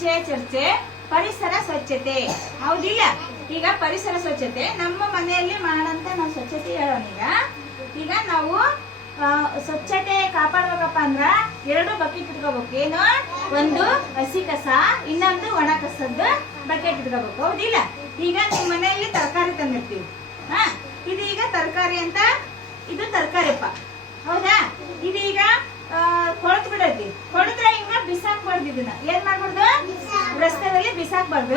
ವಿಷಯ ಚರ್ಚೆ ಪರಿಸರ ಸ್ವಚ್ಛತೆ. ಹೌದಿಲ್ಲ? ಈಗ ಪರಿಸರ ಸ್ವಚ್ಛತೆ ನಮ್ಮ ಮನೆಯಲ್ಲಿ ಮಾಡಂತ ನಾವು ಸ್ವಚ್ಛತೆ ಹೇಳೋಣ. ಈಗ ನಾವು ಸ್ವಚ್ಛತೆ ಕಾಪಾಡ್ಬೇಕಪ್ಪ ಅಂದ್ರ 2 ಬಕೆಟ್ ಇಟ್ಕೋಬೇಕು. ಏನು? ಒಂದು ಹಸಿ ಕಸ, ಇನ್ನೊಂದು ಒಣ ಕಸದ ಬಕೆಟ್ ಇಟ್ಕೋಬೇಕು. ಹೌದಿಲ್ಲ? ಈಗ ನಿಮ್ಮ ಮನೆಯಲ್ಲಿ ತರಕಾರಿ ತಂದಿರ್ತೀವಿ. ಇದು ಈಗ ತರಕಾರಿ ಅಂತ, ಇದು ತರಕಾರಿಪ್ಪ. ಹೌದಾ? ಇದೀಗ ಕೊಳತ್ ಬಿಡೈತಿ. ಕೊಳತ್ರ ಹಿಂಗ ಬಿಸಾಕ್ಬಾರ್ದು. ಇದನ್ನ ಏನ್ ಮಾಡ್ಬಾರ್ದು? ರಸ್ತೆದಲ್ಲಿ ಬಿಸಾಕ್ಬಾರ್ದು.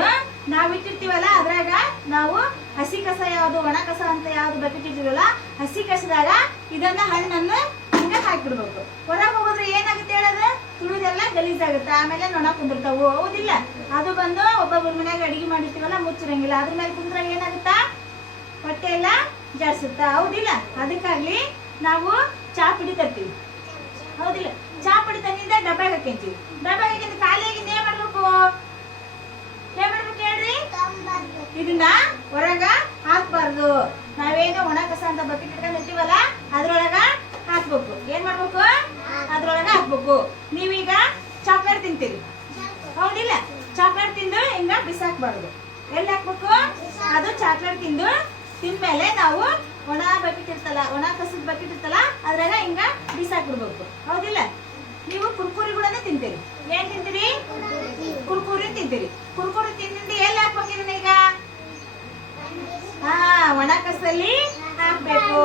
ನಾವ್ ಇಟ್ಟಿರ್ತೀವಲ್ಲ ಅದ್ರಾಗ ನಾವು ಹಸಿ ಕಸ ಯಾವ್ದು, ಒಣ ಕಸ ಅಂತ ಯಾವ್ದು ಬಕೆಟ್ ಇಟ್ಟಿರಲ್ಲ, ಹಸಿ ಕಸದಾಗ ಇದನ್ನ ಹಣ್ಣನ್ನು ಹಿಂಗ ಹಾಕ್ಬಿಡ್ಬೇಕು. ಹೊರಗೆ ಹೋಗೋದ್ರೆ ಏನಾಗುತ್ತೆ ಹೇಳೋದು? ತುಳಿದೆಲ್ಲ ಗಲೀಜಾಗುತ್ತೆ. ಆಮೇಲೆ ನೊಣ ಕುಂದಿರ್ತಾವು. ಹೌದಿಲ್ಲ? ಅದು ಬಂದು ಒಬ್ಬೊಬ್ಬರ ಮನ್ಯಾಗ ಅಡಿಗೆ ಮಾಡಿರ್ತೀವಲ್ಲ, ಮುಚ್ಚಿರಂಗಿಲ್ಲ. ಅದ್ರ ಮೇಲೆ ಕುಂದ್ರಾಗ ಏನಾಗುತ್ತಾ? ಹೊಟ್ಟೆ ಎಲ್ಲ ಜಾಡ್ಸುತ್ತ. ಹೌದಿಲ್ಲ? ಅದಕ್ಕಾಗ್ಲಿ ನಾವು ಚಾ ಪುಡಿ ತರ್ತೀವಿ. ಹೌದಿಲ್ಲ? ಚಾ ಪುಡಿ ತಂದಿದ್ದ ಡಬ್ಬಾಗ ಹಾಕ್ಯಂತೀವಿ. ಡಬ್ಬಾಗ ಹಾಕಿಂದ ಖಾಲಿಯಾಗಿ ಏನ್ ಮಾಡ್ಬೇಕು? ಏನ್ ಮಾಡ್ಬೇಕು ಹೇಳ್ರಿ? ಇದನ್ನ ಹೊರಗ ಹಾಕ್ಬಾರ್ದು. ನಾವೇನು ಒಣ ಕಸ ಅಂತ ಬಕೆಟ್ ಇಟ್ಕೊಂಡಿರ್ತೀವಲ್ಲ ಅದ್ರೊಳಗ ಹಾಕ್ಬೇಕು. ಏನ್ ಮಾಡ್ಬೇಕು? ಅದ್ರೊಳಗ ಹಾಕ್ಬೇಕು. ನೀವೀಗ ಚಾಕ್ಲೇಟ್ ತಿಂತೀರಿ. ಹೌದಿಲ್ಲ? ಚಾಕ್ಲೇಟ್ ತಿಂದು ಹಿಂಗ ಬಿಸಾಕ್ಬಾರ್ದು. ಎಲ್ಲಿ ಹಾಕ್ಬೇಕು? ಅದು ಚಾಕ್ಲೇಟ್ ತಿಂದ್ಮೇಲೆ ನಾವು ಒಣ ಬಕೆಟ್ ಇರ್ತಲ್ಲ, ಒಣ ಕಸದ ಬಕೆಟ್ ಇರ್ತಲ್ಲ ಅದ್ರಾಗ ಹಿಂಗ ಬಿಸಾಕ್ಬಿಡ್ಬೇಕು. ಹೌದಿಲ್ಲ? ನೀವು ಕುರ್ಕುರಿಗಳನ್ನ ತಿಂತೀರಿ. ಏನ್ ತಿಂತೀರಿ? ಕುರ್ಕುರಿ ತಿಂತೀರಿ. ಕುರ್ಕುರಿ ತಿಂದಿಂದ ಎಲ್ಲಿ ಹಾಕ್ಬೇಕಿದನ್ನ ಈಗ? ಒಣ ಕಸದಲ್ಲಿ ಹಾಕ್ಬೇಕು.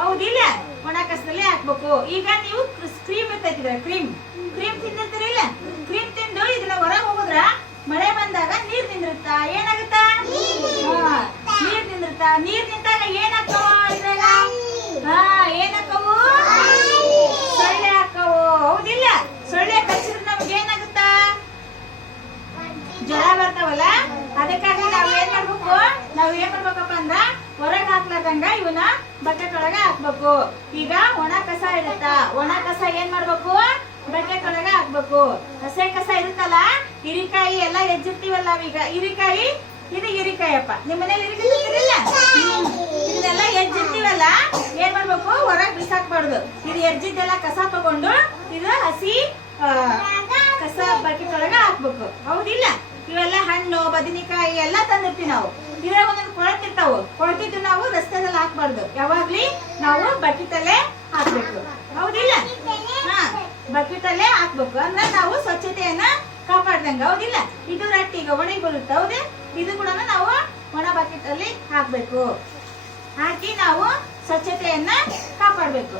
ಹೌದಿಲ್ಲ? ಒಣ ಕಸದಲ್ಲಿ ಹಾಕ್ಬೇಕು. ಈಗ ನೀವು ಕ್ರೀಮ್ ಇರ್ತೈತಿದ್ರ, ಕ್ರೀಮ್ ತಿಂದಿರ್ತೀರಿಲ್ಲ? ಕ್ರೀಮ್ ತಿಂದು ಇದನ್ನ ಹೊರಗೆ ಹೋಗೋದ್ರ ಮಳೆ ಬಂದಾಗ ನೀರ್ ನಿಂದಿರುತ್ತಾ? ಏನಾಗುತ್ತಾ? ನೀರ್ ನಿಂದಿರುತ್ತಾ? ನೀರ್ ನಿಂತಾಗ ಏನಾಗ್ತಾವ? ಇದ್ರಾಗ ಏನಾಕ್ಕವು? ಸೊಳ್ಳೆ ಹಾಕವು. ಹೌದಿಲ್ಲ? ಸೊಳ್ಳೆ ಕಚ್ಚಿದ್ರೆ ನಮ್ಗೆ ಏನಾಗುತ್ತಾ? ಜ್ವರ ಬರ್ತಾವಲ್ಲ. ಅದಕ್ಕಾಗಿ ನಾವ್ ಏನ್ ಮಾಡ್ಬೇಕಪ್ಪ ಅಂದ್ರ ಹೊರಗೆ ಹಾಕ್ಲಾರ್ದಂಗ ಇವನ್ನ ಬಕೆಟ್ ಒಳಗ ಹಾಕ್ಬೇಕು. ಈಗ ಒಣ ಕಸ ಇರುತ್ತ, ಒಣ ಕಸ ಏನ್ ಮಾಡ್ಬೇಕು? ಬಕೆಟ್ ಒಳಗ ಹಾಕ್ಬೇಕು. ಹಸೆ ಕಸ ಇರುತ್ತಲ್ಲ, ಹಿರಿಕಾಯಿ ಎಲ್ಲ ಎಜ್ಜಿರ್ತೀವಲ್ಲ ನಾವೀಗ, ಇದು ಹಿರಿಕಾಯಪ್ಪ. ನಿಮ್ಮ ಮನೇಲಿ ಹಿರಿಕಾಯಿ ತಿಂತಿರಿಲ್ಲ? ಇದನ್ನೆಲ್ಲ ಎಜ್ಜಿರ್ತೀವಲ್ಲ, ಏನ್ ಮಾಡ್ಬೇಕು? ಹೊರಗ್ ಬಿಸಾಕ್ಬಾರ್ದು. ಇದು ಎಜ್ಜಿದ್ದೆಲ್ಲ ಕಸ ತಗೊಂಡು ಇದು ಹಸಿ ಕಸ ಬಕೆಟ್ ಒಳಗ ಹಾಕ್ಬೇಕು. ಹೌದಿಲ್ಲ? ಇವೆಲ್ಲ ಹಣ್ಣು ಬದನೆಕಾಯಿ ಎಲ್ಲ ತಂದಿರ್ತೀವಿ ನಾವು. ಇದ್ರಾಗ ಒಂದೊಂದು ಕೊಳತಿರ್ತಾವು. ಕೊಳತಿದ್ದು ನಾವು ರಸ್ತೆದಲ್ಲಿ ಹಾಕ್ಬಾರ್ದು. ಯಾವಾಗ್ಲಿ ನಾವು ಬಕೆಟ್ ಅಲ್ಲೇ ಹಾಕ್ಬೇಕು. ಹೌದಿಲ್ಲ? ಬಕೆಟ್ ಅಲ್ಲೇ ಹಾಕ್ಬೇಕು. ಅಂದ್ರೆ ನಾವು ಸ್ವಚ್ಛತೆಯನ್ನ ಕಾಪಾಡ್ದಂಗ. ಹೌದಿಲ್ಲ? ಇದು ರಟ್ಟಿ ಈಗ ಒಣಗಿ ಬರುತ್ತೆ. ಹೌದೇ? ಇದು ಕೂಡ ನಾವು ಒಣ ಬಕೆಟ್ ಅಲ್ಲಿ ಹಾಕ್ಬೇಕು. ಹಾಕಿ ನಾವು ಸ್ವಚ್ಛತೆಯನ್ನ ಕಾಪಾಡ್ಬೇಕು.